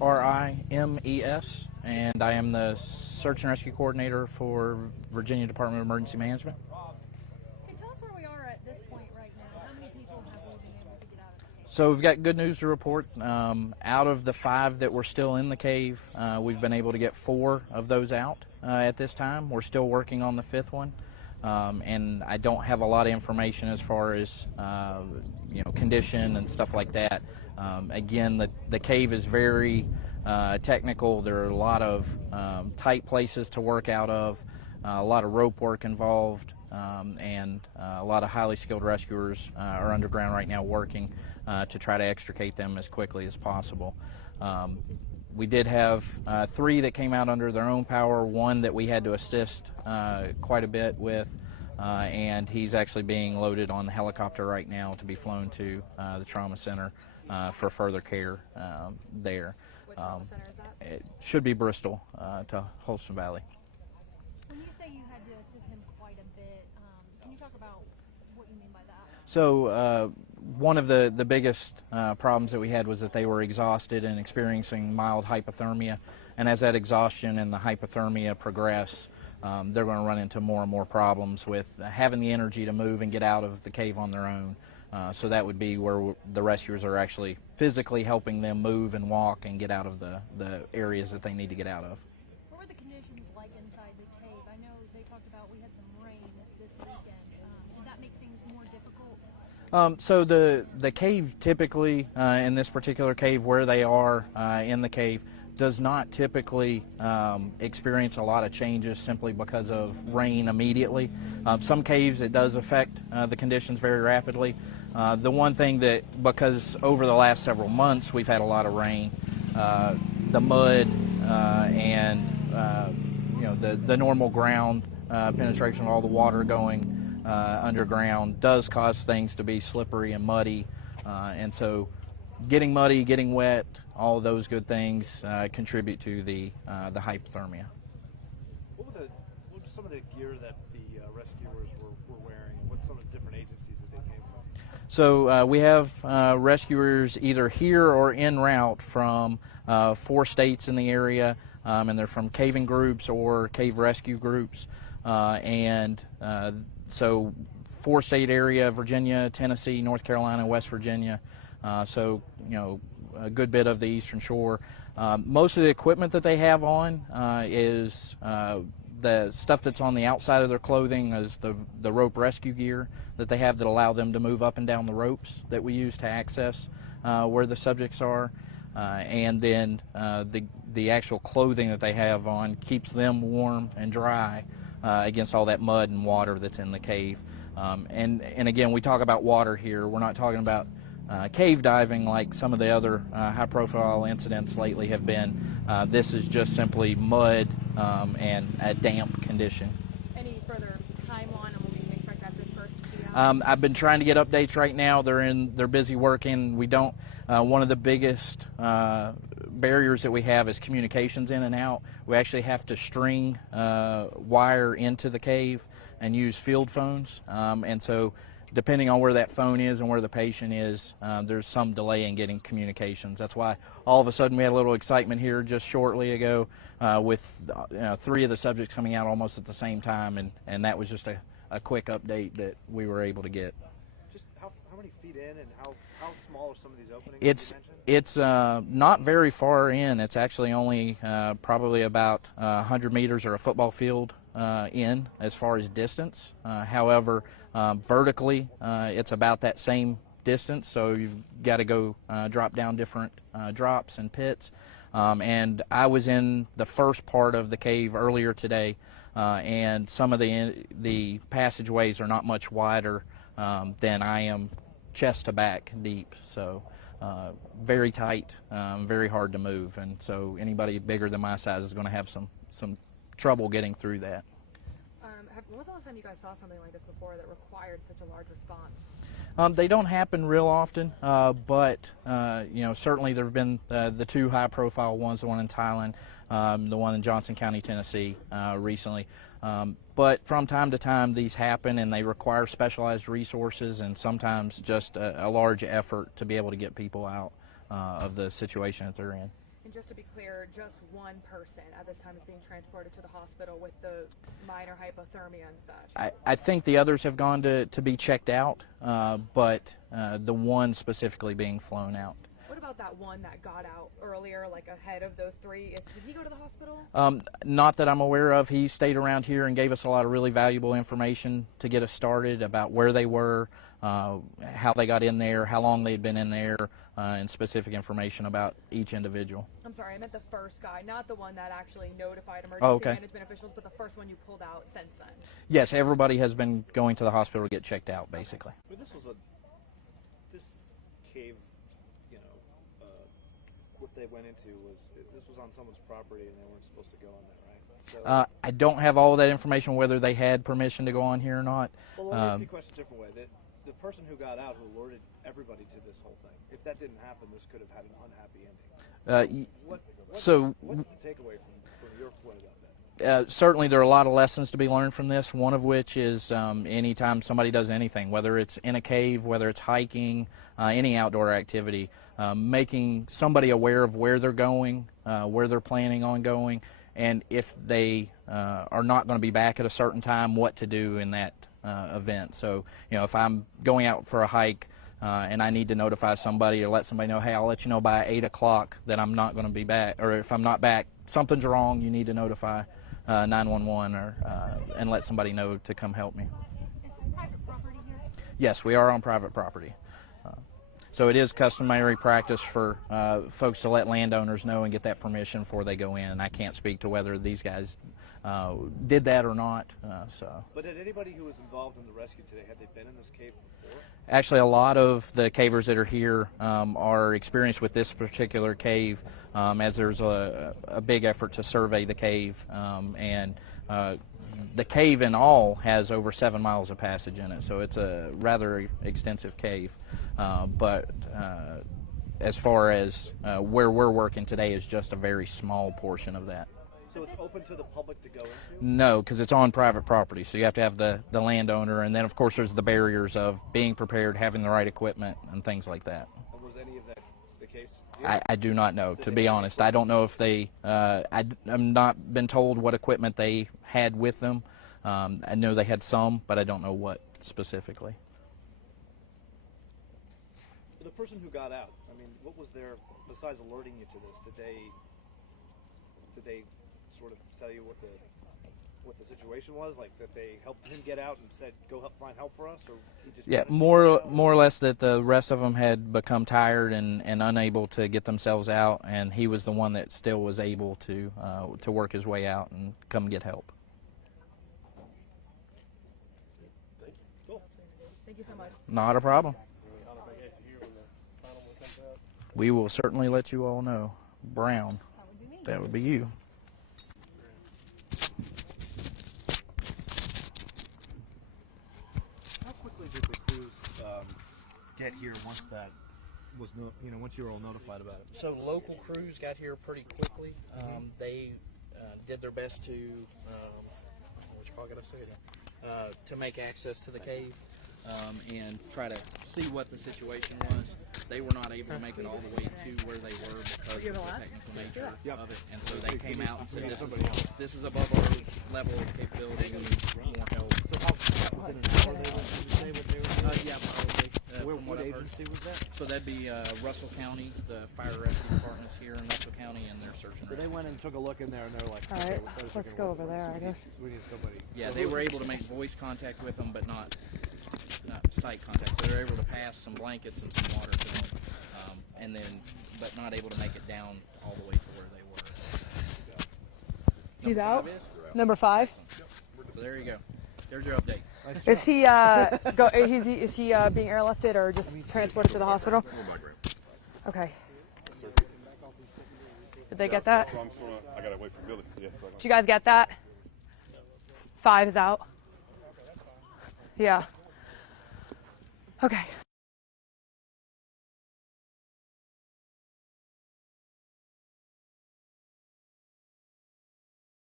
Rimes, and I am the Search and Rescue Coordinator for Virginia Department of Emergency Management. Hey, tell us where we are at this point right now. How many people have we been able to get out of the cave? So we've got good news to report. Out of the 5 that were still in the cave, we've been able to get 4 of those out at this time. We're still working on the 5th one. And I don't have a lot of information as far as condition and stuff like that. Again, the cave is very technical. There are a lot of tight places to work out of, a lot of rope work involved, and a lot of highly skilled rescuers are underground right now working to try to extricate them as quickly as possible. We did have 3 that came out under their own power, 1 that we had to assist quite a bit with, and he's actually being loaded on the helicopter right now to be flown to the trauma center for further care there. Which trauma center is that? It should be Bristol to Holston Valley. When you say you had to assist him quite a bit, can you talk about what you mean by that? So one of the biggest problems that we had was that they were exhausted and experiencing mild hypothermia, and as that exhaustion and the hypothermia progress, they're going to run into more and more problems with having the energy to move and get out of the cave on their own. So that would be where the rescuers are actually physically helping them move and walk and get out of the areas that they need to get out of. What were the conditions like inside the cave? I know they talked about we had some rain this weekend. Did that make things more difficult? So the cave typically, in this particular cave where they are in the cave, does not typically experience a lot of changes simply because of rain immediately. Some caves it does affect the conditions very rapidly. The one thing that, because over the last several months we've had a lot of rain, the mud and the normal ground penetration of all the water going underground does cause things to be slippery and muddy, and so getting muddy, getting wet, all of those good things contribute to the hypothermia. What were some of the gear that the rescuers were wearing, and what's some of the different agencies that they came from? So we have rescuers either here or en route from 4 states in the area, and they're from caving groups or cave rescue groups, so 4-state area: Virginia, Tennessee, North Carolina, West Virginia. So a good bit of the Eastern Shore. Most of the equipment that they have on is the stuff that's on the outside of their clothing is the rope rescue gear that they have that allow them to move up and down the ropes that we use to access where the subjects are. And then the actual clothing that they have on keeps them warm and dry against all that mud and water that's in the cave. And again, we talk about water here. We're not talking about cave diving like some of the other high-profile incidents lately have been. This is just simply mud and a damp condition. Any further timeline on when we can expect that to first be out? I've been trying to get updates right now. They're busy working. We don't. One of the biggest barriers that we have is communications in and out. We actually have to string wire into the cave and use field phones, and so depending on where that phone is and where the patient is, there's some delay in getting communications. That's why all of a sudden we had a little excitement here just shortly ago with 3 of the subjects coming out almost at the same time, and that was just a quick update that we were able to get. Just how many feet in, and how small are some of these openings? It's not very far in. It's actually only probably about 100 meters or a football field in as far as distance. However, vertically, it's about that same distance, so you've got to go drop down different drops and pits. And I was in the first part of the cave earlier today, and some of the passageways are not much wider than I am chest to back deep. So very tight, very hard to move, and so anybody bigger than my size is going to have some trouble getting through that. When was the last time you guys saw something like this before that required such a large response? They don't happen real often, but certainly there have been the 2 high-profile ones, the one in Thailand, the one in Johnson County, Tennessee, recently. But from time to time, these happen, and they require specialized resources and sometimes just a large effort to be able to get people out of the situation that they're in. And just to be clear, just one person at this time is being transported to the hospital with the minor hypothermia and such. I think the others have gone to be checked out, but the one specifically being flown out. What about that one that got out earlier, like ahead of those three? Did he go to the hospital? Not that I'm aware of. He stayed around here and gave us a lot of really valuable information to get us started about where they were, how they got in there, how long they'd been in there, and specific information about each individual. I'm sorry, I meant the first guy, not the one that actually notified emergency management officials, but the first one you pulled out since then. Yes, everybody has been going to the hospital to get checked out, basically. But this cave, what they went into this was on someone's property and they weren't supposed to go on there, right? So, I don't have all of that information, whether they had permission to go on here or not. well, let me ask you a question a different way. The person who got out, who alerted everybody to this whole thing, if that didn't happen, this could have had an unhappy ending. What's the takeaway from your point about that? Certainly there are a lot of lessons to be learned from this, one of which is anytime somebody does anything, whether it's in a cave, whether it's hiking, any outdoor activity, making somebody aware of where they're going, where they're planning on going, and if they are not going to be back at a certain time, what to do in that event. So, if I'm going out for a hike and I need to notify somebody or let somebody know, hey, I'll let you know by 8 o'clock that I'm not going to be back, or if I'm not back, something's wrong, you need to notify 911 and let somebody know to come help me. Is this private property here? Yes, we are on private property. So it is customary practice for folks to let landowners know and get that permission before they go in. And I can't speak to whether these guys did that or not. But did anybody who was involved in the rescue today, had they been in this cave before? Actually, a lot of the cavers that are here are experienced with this particular cave, as there's a big effort to survey the cave. The cave in all has over 7 miles of passage in it, so it's a rather extensive cave. But as far as where we're working today is just a very small portion of that. So it's open to the public to go into? No, because it's on private property, so you have to have the landowner, and then of course there's the barriers of being prepared, having the right equipment, and things like that. And was any of that the case? I do not know, to be honest. I don't know if they, I've not been told what equipment they had with them. I know they had some, but I don't know what specifically. For the person who got out, I mean, what was their, besides alerting you to this, did they sort of tell you what the situation was, like that they helped him get out and said, go help find help for us, or he just... Yeah, more or less that the rest of them had become tired and unable to get themselves out, and he was the one that still was able to work his way out and come get help. Cool. Thank you so much. Not a problem. We will certainly let you all know. Brown. That would be you. How quickly did the crews get here once that was, once you were all notified about it? So local crews got here pretty quickly. They did their best to, what you call it, I say it, to make access to the cave and try to see what the situation was. They were not able to make it all the way to where they were because of the technical nature of it. And so they came out and said, this is above our level of capability. We need more help. So how, within an hour they were to say what they were doing? Yeah, probably. What agency was that? So that'd be Russell County, the fire rescue department's here in Russell County, and they're searching. So they went and took a look in there, and they're like, all right, let's go over there, I guess. We need somebody. Yeah, they were able to make voice contact with them, but not sight contact. So they were able to pass some blankets and some water to them, but not able to make it down all the way to where they were. He's out? Is? Number 5? So there you go. There's your update. Is he is he being airlifted or just transported to the hospital? Okay. Did they get that? I gotta wait for Billy. Yeah, Did you guys get that? 5 is out. Yeah. Okay.